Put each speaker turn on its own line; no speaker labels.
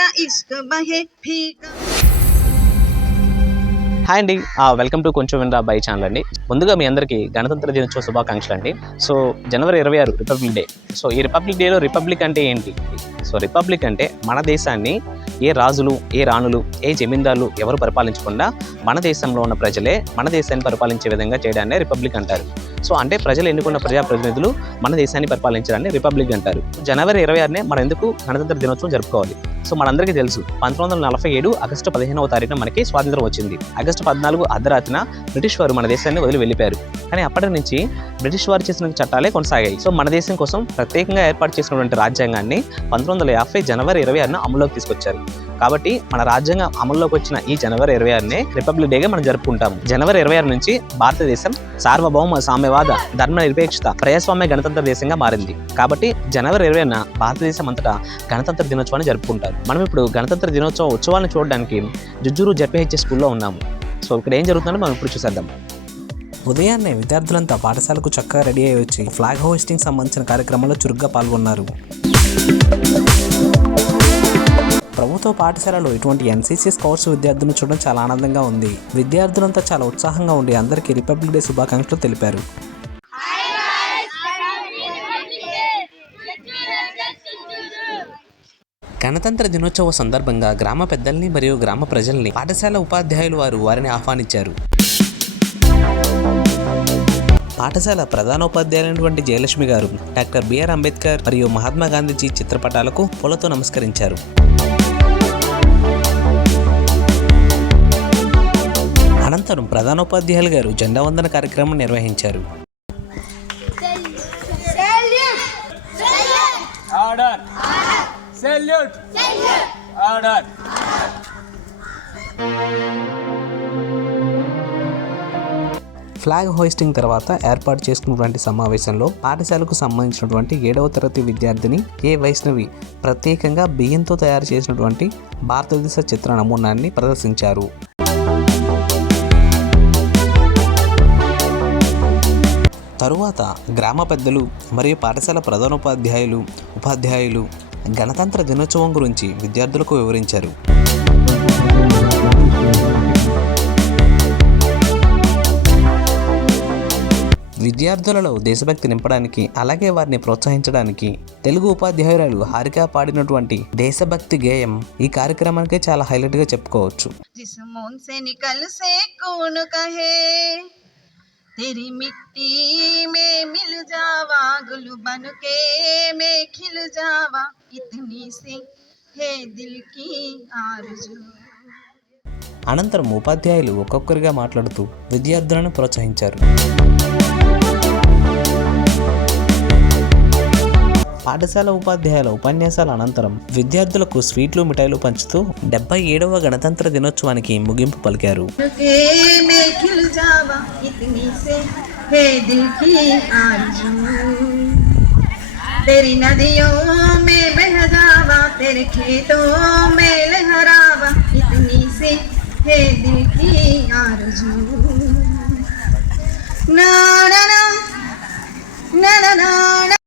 मेरा इश्क बहे फीका
హాయ్ అండి వెల్కమ్ టు కొంచెం వినరా బై ఛానల్ అండి ముందుగా మీ అందరికీ గణతంత్ర దినోత్సవ శుభాకాంక్షలు అండి సో జనవరి ఇరవై ఆరు రిపబ్లిక్ డే సో ఈ రిపబ్లిక్ డేలో రిపబ్లిక్ అంటే ఏంటి సో రిపబ్లిక్ అంటే మన దేశాన్ని ఏ రాజులు ఏ రాణులు ఏ జమీందారులు ఎవరు పరిపాలించకుండా మన దేశంలో ఉన్న ప్రజలే మన దేశాన్ని పరిపాలించే విధంగా చేయడాన్ని రిపబ్లిక్ అంటారు సో అంటే ప్రజలు ఎన్నుకున్న ప్రజాప్రతినిధులు మన దేశాన్ని పరిపాలించడాన్ని రిపబ్లిక్ అంటారు. జనవరి ఇరవై ఆరునే మనం ఎందుకు గణతంత్ర దినోత్సవం జరుపుకోవాలి? సో మనందరికీ తెలుసు పంతొమ్మిది వందల నలభై ఏడు ఆగస్టు పదిహేనవ తారీఖున మనకి స్వాతంత్రం వచ్చింది. ఆగస్టు పద్నాలుగు అర్ధరాత్రిన బ్రిటిష్ వారు మన దేశాన్ని వదిలి వెళ్ళిపోయారు. కానీ అప్పటి నుంచి బ్రిటిష్ వారు చేసిన చట్టాలే కొనసాగాయి. సో మన దేశం కోసం ప్రత్యేకంగా ఏర్పాటు చేసినటువంటి రాజ్యాంగాన్ని పంతొమ్మిది వందల యాభై జనవరి ఇరవై ఆరున అమల్లోకి తీసుకొచ్చారు. కాబట్టి మన రాజ్యాంగం అమల్లోకి వచ్చిన ఈ జనవరి ఇరవై ఆరునే రిపబ్లిక్ డేగా మనం జరుపుకుంటాం జనవరి ఇరవై ఆరు నుంచి భారతదేశం సార్వభౌమ సామ్యవాద ధర్మ నిరపేక్షత ప్రజాస్వామ్య గణతంత్ర దేశంగా మారింది. కాబట్టి జనవరి ఇరవై భారతదేశం అంతటా గణతంత్ర దినోత్సవాన్ని జరుపుకుంటారు. మనం ఇప్పుడు గణతంత్ర దినోత్సవ ఉత్సవాన్ని చూడడానికి జుజ్జూరు జడ్పీహెచ్ఎస్ స్కూల్లో ఉన్నాము. సో ఇక్కడ ఏం జరుగుతుందో మనం ఇప్పుడు చూసేద్దాం.
ఉదయాన్నే విద్యార్థులంతా పాఠశాలకు చక్కగా రెడీ అయి వచ్చి ఫ్లాగ్ హోస్టింగ్ సంబంధించిన కార్యక్రమంలో చురుగ్గా పాల్గొన్నారు. ప్రభుత్వ పాఠశాలలో ఇటువంటి ఎన్సీసీ స్కౌట్స్ విద్యార్థులను చూడడం చాలా ఆనందంగా ఉంది. విద్యార్థులంతా చాలా ఉత్సాహంగా ఉండి అందరికీ రిపబ్లిక్ డే శుభాకాంక్షలు తెలిపారు. గణతంత్ర దినోత్సవ సందర్భంగా గ్రామ పెద్దల్ని మరియు గ్రామ ప్రజల్ని పాఠశాల ఉపాధ్యాయులు వారు వారిని ఆహ్వానించారు. పాఠశాల ప్రధానోపాధ్యాయులైనటువంటి జయలక్ష్మి గారు డాక్టర్ బిఆర్ అంబేద్కర్ మరియు మహాత్మా గాంధీజీ చిత్రపటాలకు పూలతో నమస్కరించారు. అనంతరం ప్రధానోపాధ్యాయులు గారు జెండా వందన కార్యక్రమం నిర్వహించారు.
Order. Salute.
ఫ్లాగ్ హోయిస్టింగ్ తర్వాత ఏర్పాటు చేసుకున్నటువంటి సమావేశంలో పాఠశాలకు సంబంధించినటువంటి ఏడవ తరగతి విద్యార్థిని ఏ వైష్ణవి ప్రత్యేకంగా బియ్యంతో తయారు చేసినటువంటి భారతదేశ చిత్ర నమూనాన్ని ప్రదర్శించారు. తరువాత గ్రామ పెద్దలు మరియు పాఠశాల ప్రధానోపాధ్యాయులు ఉపాధ్యాయులు గణతంత్ర దినోత్సవం గురించి విద్యార్థులకు వివరించారు. విద్యార్థులలో దేశభక్తి నింపడానికి అలాగే వారిని ప్రోత్సహించడానికి తెలుగు ఉపాధ్యాయురాలు హారిక పాడినటువంటి దేశభక్తి గేయం ఈ కార్యక్రమానికి చాలా హైలైట్గా చెప్పుకోవచ్చు
जिस मोन से निकल से कौन कहे तेरी मिट्टी में मिल जावा गुल बन के मैं खिल जावा इतनी सी है दिल की आरज़ू
అనంతరం ఉపాధ్యాయులు ఒక్కొక్కరిగా మాట్లాడుతూ విద్యార్థులను ప్రోత్సహించారు పాఠశాల ఉపాధ్యాయుల ఉపన్యాసాల అనంతరం విద్యార్థులకు స్వీట్లు మిఠాయిలు పంచుతూ డెబ్బై ఏడవ గణతంత్ర దినోత్సవానికి ముగింపు పలికారు
के मैं खिल जावा इतनी से है दिल की आरज़ू तेरी नदियों में बह जावा तेरे खेतों में लहरावा इतनी से है दिल की आरज़ू ना ना ना ना ना ना